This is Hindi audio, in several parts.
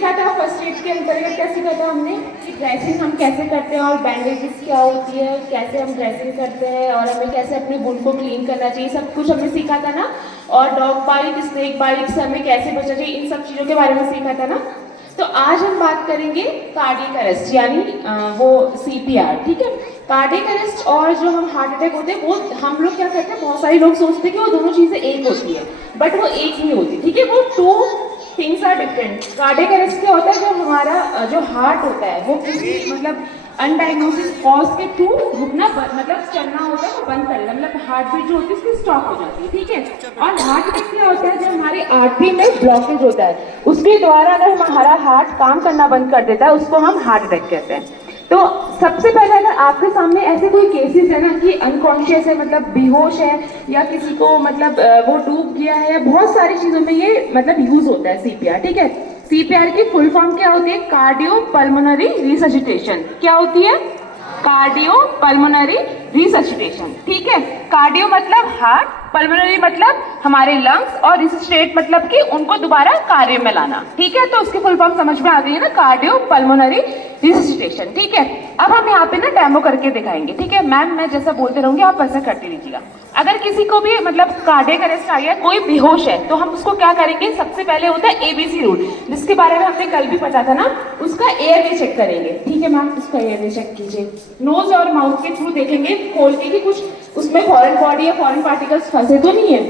सीखा था फर्स्ट एड के अंतर्गत, क्या सीखा था हमने कि ड्रेसिंग हम कैसे करते हैं और बैंडेजेस क्या होती है, कैसे हम ड्रेसिंग करते हैं और हमें कैसे अपने वुंड को क्लीन करना चाहिए, सब कुछ हमने सीखा था ना। और डॉग बाइट, स्नेक बाइट से हमें कैसे बचना चाहिए, इन सब चीज़ों के बारे में सीखा था ना। तो आज हम बात करेंगे कार्डियक अरेस्ट यानी वो CPR, ठीक है। कार्डियक अरेस्ट और जो हम हार्ट अटैक होते हैं वो हम लोग क्या करते हैं, बहुत सारे लोग सोचते हैं कि वो दोनों चीज़ें एक होती है, बट वो एक नहीं होती, ठीक है। वो two things are different. Cardiac arrest क्या होता है, जब हमारा जो हार्ट होता है वो किसी मतलब अनडायग्नोसिस कॉज के थ्रू रुकना मतलब चलना होता है, वो बंद करेगा, मतलब हार्ट बीट जो होती है उसकी स्टॉप हो जाती है, ठीक है। और हार्ट अटैक क्या होता है, जब हमारी आर्टरी में ब्लॉकेज होता है उसके द्वारा अगर हमारा हार्ट काम करना बंद कर देता है, उसको हम हार्ट अटैक कहते हैं। तो सबसे पहले अगर आपके सामने ऐसे कोई केसेस है ना कि अनकॉन्शियस है, मतलब बेहोश है, या किसी को मतलब वो डूब गया है, बहुत सारी चीज़ों में ये मतलब यूज होता है CPR, ठीक है। CPR की फुल फॉर्म क्या होती है, कार्डियो पल्मोनरी रिससिटेशन। क्या होती है, कार्डियो पल्मोनरी रिससिटेशन, ठीक है। कार्डियो मतलब हार्ट, पल्मोनरी मतलब हमारे लंग्स, और रिससिटेट मतलब कि उनको दोबारा कार्य में लाना, ठीक है। तो उसकी फुल फॉर्म समझ में आ गई है ना, कार्डियो पल्मोनरी रिससिटेशन, ठीक है। अब हम यहाँ पे ना डेमो करके दिखाएंगे, ठीक है। मैम मैं जैसा बोलते रहूंगी, आप वैसा करते लीजिएगा। अगर किसी को भी मतलब कार्डियक अरेस्ट आ गया, कोई बेहोश है, तो हम उसको क्या करेंगे, सबसे पहले होता है ABC रूल, जिसके बारे में हमने कल भी पता था ना। उसका एयरवे चेक करेंगे, ठीक है मैम। उसका एयरवे चेक कीजिए, नोज और माउथ के थ्रू देखेंगे खोल के कि कुछ उसमें फॉरेन बॉडी या फॉरेन पार्टिकल्स फंसे तो नहीं है।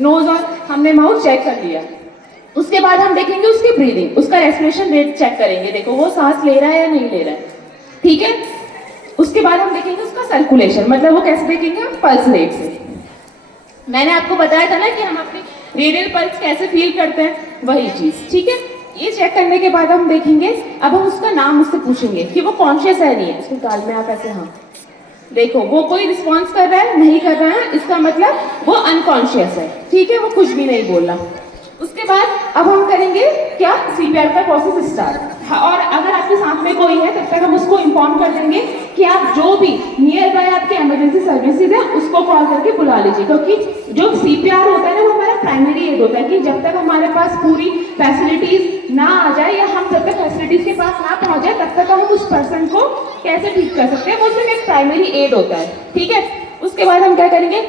नोज और हमने माउथ चेक कर लिया। उसके बाद हम देखेंगे उसकी ब्रीदिंग, उसका रेस्पिरेशन रेट चेक करेंगे, देखो वो सांस ले रहा है या नहीं ले रहा है, ठीक है। उसके बाद हम देखेंगे उसका सर्कुलेशन, मतलब वो कैसे देखेंगे, हम पल्स रेट से। मैंने आपको बताया था ना कि हम अपनी रेडियल पल्स कैसे फील करते हैं, वही चीज, ठीक है। ये चेक करने के बाद हम देखेंगे, अब हम उसका नाम उससे पूछेंगे कि वो कॉन्शियस है नहीं है। उसके गाल में आप ऐसे, हाँ देखो वो कोई रिस्पॉन्स कर रहा है, नहीं कर रहा है, इसका मतलब वो अनकॉन्शियस है, ठीक है, वो कुछ भी नहीं बोल रहा। उसके बाद अब हम करेंगे क्या, CPR का प्रोसेस स्टार्ट। और अगर आपके साथ में कोई है तब तक हम उसको इन्फॉर्म कर देंगे कि आप जो भी नियर बाय आपके इमरजेंसी सर्विसेज है उसको कॉल करके बुला लीजिए, क्योंकि जो CPR होता है ना वो हमारा प्राइमरी एड होता है कि जब तक हमारे पास पूरी फैसिलिटीज ना आ जाए या हम जब तक फैसिलिटीज के पास ना पहुंच जाए तब तक हम उस पर्सन को कैसे ठीक कर सकते हैं, वो सिर्फ एक प्राइमरी एड होता है, ठीक है। उसके बाद हम क्या करेंगे,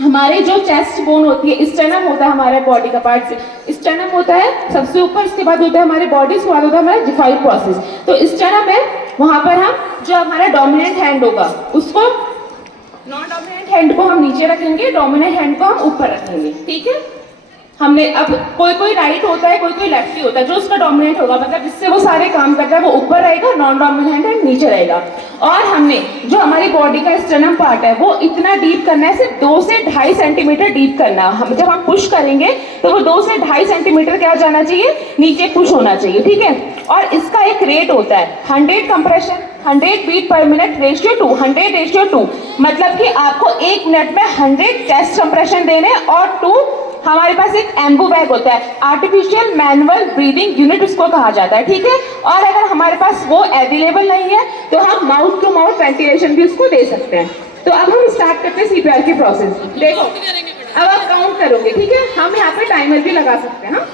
हमारे जो चेस्ट बोन होती है, स्टर्नम होता है हमारे बॉडी का पार्ट, स्टर्नम होता है सबसे ऊपर, इसके बाद होता है हमारे बॉडी, उसके बाद होता है हमारा डिफाइड प्रोसेस। तो स्टर्नम है, वहां पर हम जो हमारा डोमिनेंट हैंड होगा उसको, नॉन डोमिनेंट हैंड को हम नीचे रखेंगे, डोमिनेंट हैंड को हम ऊपर रखेंगे, ठीक है। हमने अब कोई राइट होता है, कोई लेफ्ट होता है, जो उसका डोमिनेंट होगा मतलब जिससे वो सारे काम करता है वो ऊपर रहेगा, नॉन डोमिनेंट हैंड नीचे रहेगा। और हमने जो हमारी बॉडी का स्टर्नम पार्ट है वो इतना डीप करना है, सिर्फ 2 से 2.5 सेंटीमीटर डीप करना। हम जब हम पुश करेंगे तो वो 2 से 2.5 सेंटीमीटर क्या हो जाना चाहिए, नीचे पुश होना चाहिए, ठीक है। और इसका एक रेट होता है 100 compression 100 beat per minute ratio 2, 100:2, मतलब कि आपको 1 मिनट में 100 चेस्ट कंप्रेशन देने, और 2 हमारे पास एक एम्बू बैग होता है, आर्टिफिशियल मैनुअल ब्रीदिंग यूनिट उसको कहा जाता है, ठीक है। और अगर हमारे पास वो अवेलेबल नहीं है तो हम माउथ टू माउथ वेंटिलेशन भी उसको दे सकते हैं। तो अब हम स्टार्ट करते हैं CPR की प्रोसेस। देखो अब आप काउंट करोगे, ठीक है, हम यहाँ पे टाइमर भी लगा सकते हैं, हाँ।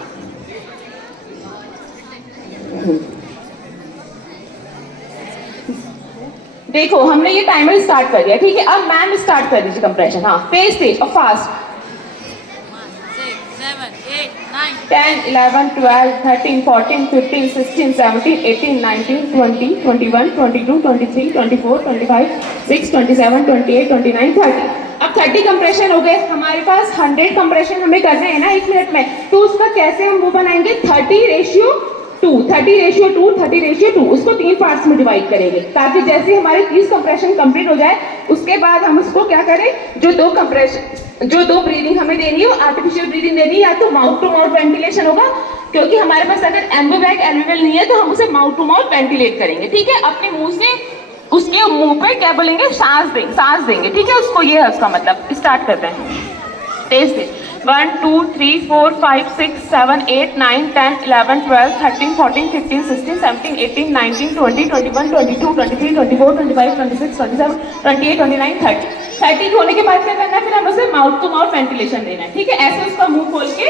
देखो हमने ये टाइमर स्टार्ट कर दिया, ठीक है। अब मैम स्टार्ट कर दीजिए कंप्रेशन, हाँ तेज तेज और फास्ट। 10, 11, 12, 13, 14, 15, 16, 17, 18, 19, 20, 21, 22, 23, 24, 25, 6, 27, 28, 29, 30। अब 30 कंप्रेशन हो गए हमारे पास। 100 कंप्रेशन हमें करने हैं ना 1 मिनट में, तो उसका कैसे हम वो बनाएंगे, 30:2, 30:2, 30:2, उसको 3 पार्ट्स में डिवाइड करेंगे, ताकि जैसे हमारे 30 कंप्रेशन कंप्लीट हो जाए उसके बाद हम उसको क्या करें, जो दो ब्रीदिंग हमें देनी है, आर्टिफिशियल ब्रीदिंग देनी है, या तो माउथ टू माउथ वेंटिलेशन होगा, क्योंकि हमारे पास अगर एम्बू बैग अवेलेबल नहीं है तो हम उसे माउथ टू माउथ वेंटिलेट करेंगे, ठीक है। अपने मुंह से उसके मुंह पे क्या बोलेंगे, सांस देंगे, ठीक है। उसको ये है उसका मतलब। स्टार्ट करते हैं तेज तेज। 1, 2, 3, 4, 5, 6, 7, 8, 9, 10, 11, 12, 13, 14, 15, 16, 17, 18, 19, 20, 21, 22, 23, 24, 25, 26, 27, 28, 29, 30। 30 होने के बाद क्या करना है, फिर हम उसे माउथ टू माउथ वेंटिलेशन देना है, ठीक है। ऐसे उसका मुंह खोल के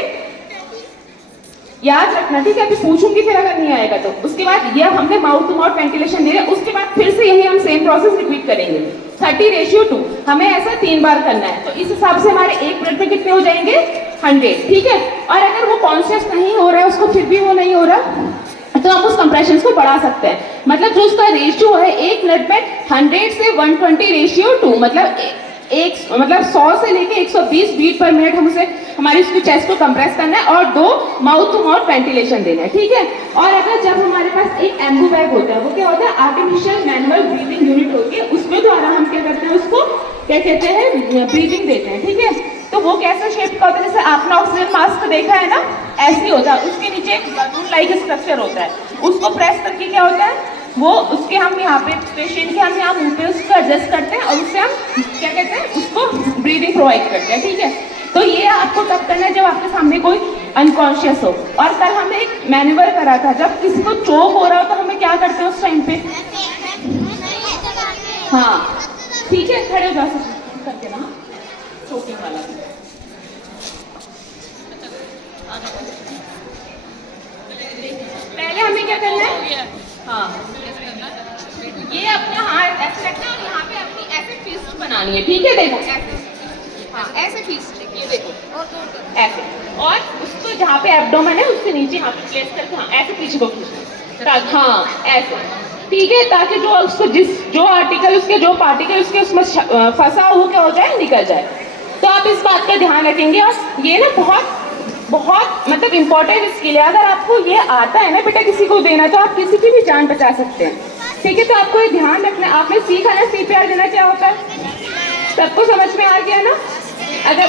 याद रखना, ठीक है। अभी पूछूंगी फिर अगर नहीं आएगा तो। उसके बाद ये हमने माउथ टू माउथ वेंटिलेशन दे रहे, उसके बाद फिर से यही हम सेम प्रोसेस रिपीट करेंगे 30:2। हमें ऐसा 3 बार करना है। तो इस हिसाब से हमारे 1 मिनट में कितने हो जाएंगे 100, ठीक है। और अगर वो कॉन्शियस नहीं हो रहा है, उसको फिर भी वो नहीं हो रहा, तो हम उस कंप्रेशन को बढ़ा सकते हैं। मतलब जो उसका रेशियो है 1 मिनट में 100 से 120:2, मतलब 100 से लेके 120 बीट पर मिनट हम उसे हमारी उसकी चेस्ट को कंप्रेस करना है और 2 माउथ टू माउथ वेंटिलेशन देना है, ठीक है। और अगर जब हमारे पास एक एम्बू बैग होता है, वो क्या होता है, आर्टिफिशियल मैनुअल ब्रीदिंग यूनिट होती है, उसके द्वारा हम क्या करते हैं, उसको क्या कहते हैं, ब्रीदिंग देते हैं, ठीक है। तो वो कैसा शेप का होता है, जैसे आपने ऑक्सीजन मास्क देखा है ना, ऐसे होता है। उसके नीचे एक बलून लाइक स्ट्रक्चर होता है, उसको प्रेस करके क्या होता है, वो उसके हम यहाँ पे पेशेंट के हम यहाँ मुंह पे उसको एडजस्ट करते हैं और उससे हम क्या कहते हैं, उसको ब्रीदिंग प्रोवाइड करते हैं, ठीक है। तो ये आपको तब करना है जब आपके सामने कोई अनकॉन्शियस हो। और कल हमने एक मैन्यूवर करा था, जब किसी को चोक हो रहा हो तो हमें क्या करते हैं उस टाइम पे, हाँ ठीक है, खड़े हो जा सकते ना चोकिंग वाला। पहले हमें क्या करना है, हाँ ये अपना हाथ ऐसे रखना है और यहाँ पे अपनी ऐसे फिस्ट बनानी है, ठीक है। देखो ऐसे, हाँ ऐसे फिस्ट, ये देखो ऐसे, और उसको जहाँ पे एब्डोमेन है उससे नीचे यहाँ पे प्लेस करके हाँ ऐसे पीछे को खींचना, हाँ ऐसे, ठीक है। ताकि जो उसको जो आर्टिकल उसके जो पार्टिकल उसके उसमें फंसा हो क्या हो जाए, निकल जाए। तो आप इस बात का ध्यान रखेंगे। और ये ना बहुत बहुत मतलब इम्पोर्टेंट स्किल है। अगर आपको ये आता है ना बेटा किसी को देना, तो आप किसी की भी जान बचा सकते हैं, ठीक है। तो आपको ये ध्यान रखना है। आपने सीखा ना CPR देना क्या होता है, सबको समझ में आ गया ना। अगर